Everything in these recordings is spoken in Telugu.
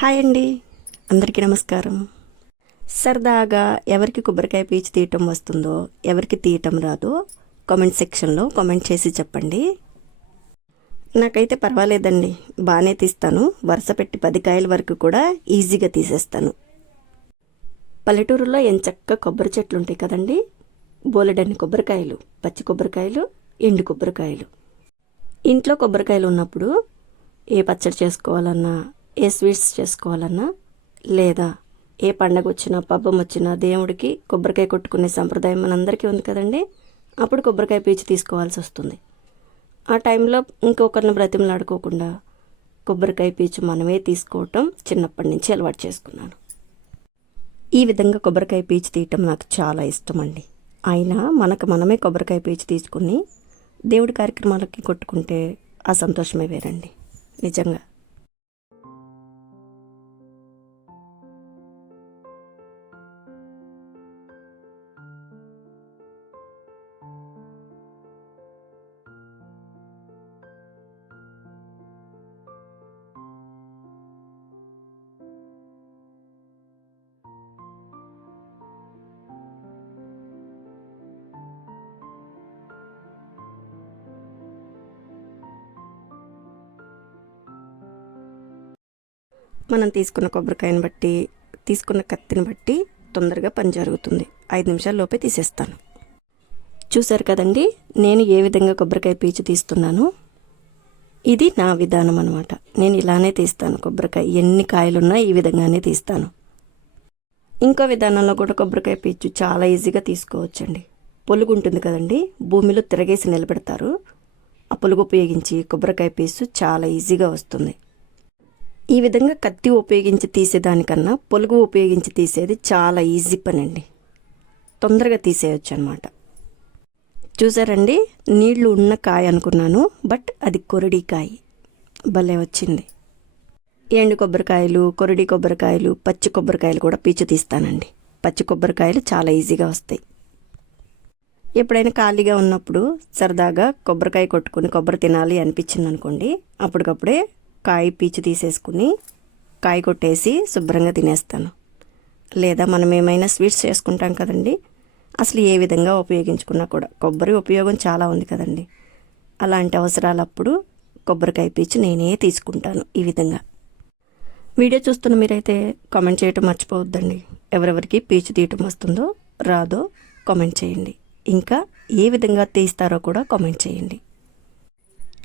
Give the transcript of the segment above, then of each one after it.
హాయ్ అండి, అందరికీ నమస్కారం. సరదాగా ఎవరికి కొబ్బరికాయ పీచు తీయటం వస్తుందో, ఎవరికి తీయటం రాదో కామెంట్ సెక్షన్లో కామెంట్ చేసి చెప్పండి. నాకైతే పర్వాలేదండి, బాగానే తీస్తాను. వరుస పెట్టి 10 కాయల వరకు కూడా ఈజీగా తీసేస్తాను. పల్లెటూరులో ఎంచక్క కొబ్బరి చెట్లు ఉంటాయి కదండి. బోలెడన్ని కొబ్బరికాయలు, పచ్చి కొబ్బరికాయలు, ఎండు కొబ్బరికాయలు. ఇంట్లో కొబ్బరికాయలు ఉన్నప్పుడు ఏ పచ్చడి చేసుకోవాలన్నా, ఏ స్వీట్స్ చేసుకోవాలన్నా, లేదా ఏ పండగ వచ్చినా, పబ్బం వచ్చినా దేవుడికి కొబ్బరికాయ కొట్టుకునే సంప్రదాయం మనందరికీ ఉంది కదండి. అప్పుడు కొబ్బరికాయ పీచు తీసుకోవాల్సి వస్తుంది. ఆ టైంలో ఇంకొకరిని బ్రతిమలాడుకోకుండా కొబ్బరికాయ పీచు మనమే తీసుకోవటం చిన్నప్పటి నుంచి అలవాటు చేసుకున్నాను. ఈ విధంగా కొబ్బరికాయ పీచు తీయటం నాకు చాలా ఇష్టం అండి. అయినా మనమే కొబ్బరికాయ పీచు తీసుకుని దేవుడి కార్యక్రమాలకి కొట్టుకుంటే ఆ సంతోషమే వేరండి, నిజంగా. మనం తీసుకున్న కొబ్బరికాయని బట్టి, తీసుకున్న కత్తిని బట్టి తొందరగా పని జరుగుతుంది. 5 నిమిషాల లోపే తీసేస్తాను. చూసారు కదండి, నేను ఏ విధంగా కొబ్బరికాయ పీచు తీస్తున్నాను. ఇది నా విధానం అనమాట. నేను ఇలానే తీస్తాను. కొబ్బరికాయ ఎన్ని కాయలున్నా ఈ విధంగానే తీస్తాను. ఇంకో విధానంలో కూడా కొబ్బరికాయ పీచు చాలా ఈజీగా తీసుకోవచ్చండి. పొలుగు ఉంటుంది కదండి, భూమిలో తిరగేసి నిలబెడతారు. ఆ పొలుగు ఉపయోగించి కొబ్బరికాయ పీచు చాలా ఈజీగా వస్తుంది. ఈ విధంగా కత్తి ఉపయోగించి తీసేదానికన్నా పొలుగు ఉపయోగించి తీసేది చాలా ఈజీ పని అండి. తొందరగా తీసేయచ్చు అనమాట. చూసారండి, నీళ్లు ఉన్న కాయ అనుకున్నాను, బట్ అది కొరడి కాయ. భలే వచ్చింది. ఎండు కొబ్బరికాయలు, కొరడి కొబ్బరికాయలు, పచ్చి కొబ్బరికాయలు కూడా పీచు తీస్తానండి. పచ్చి కొబ్బరికాయలు చాలా ఈజీగా వస్తాయి. ఎప్పుడైనా ఖాళీగా ఉన్నప్పుడు సరదాగా కొబ్బరికాయ కొట్టుకుని కొబ్బరి తినాలి అనిపించింది అనుకోండి, అప్పటికప్పుడే కాయ పీచు తీసేసుకుని కాయ కొట్టేసి శుభ్రంగా తినేస్తాను. లేదా మనం ఏమైనా స్వీట్స్ చేసుకుంటాం కదండి, అసలు ఏ విధంగా ఉపయోగించుకున్నా కూడా కొబ్బరి ఉపయోగం చాలా ఉంది కదండి. అలాంటి అవసరాలప్పుడు కొబ్బరికాయ పీచు నేనే తీసుకుంటాను ఈ విధంగా. వీడియో చూస్తున్న మీరైతే కామెంట్ చేయటం మర్చిపోవద్దండి. ఎవరెవరికి పీచు తీయటం వస్తుందో రాదో కామెంట్ చేయండి. ఇంకా ఏ విధంగా తీస్తారో కూడా కామెంట్ చేయండి.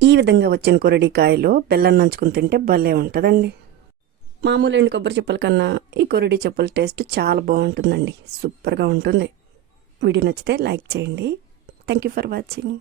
ఈ విధంగా వచ్చిన కొరడికాయలో బెల్లం నంచుకుని తింటే భలే ఉంటుందండి. మామూలు ఎండు కొబ్బరి చెప్పుల కన్నా ఈ కొరడి చెప్పుల టేస్ట్ చాలా బాగుంటుందండి. సూపర్గా ఉంటుంది. వీడియో నచ్చితే లైక్ చేయండి. Thank you for watching.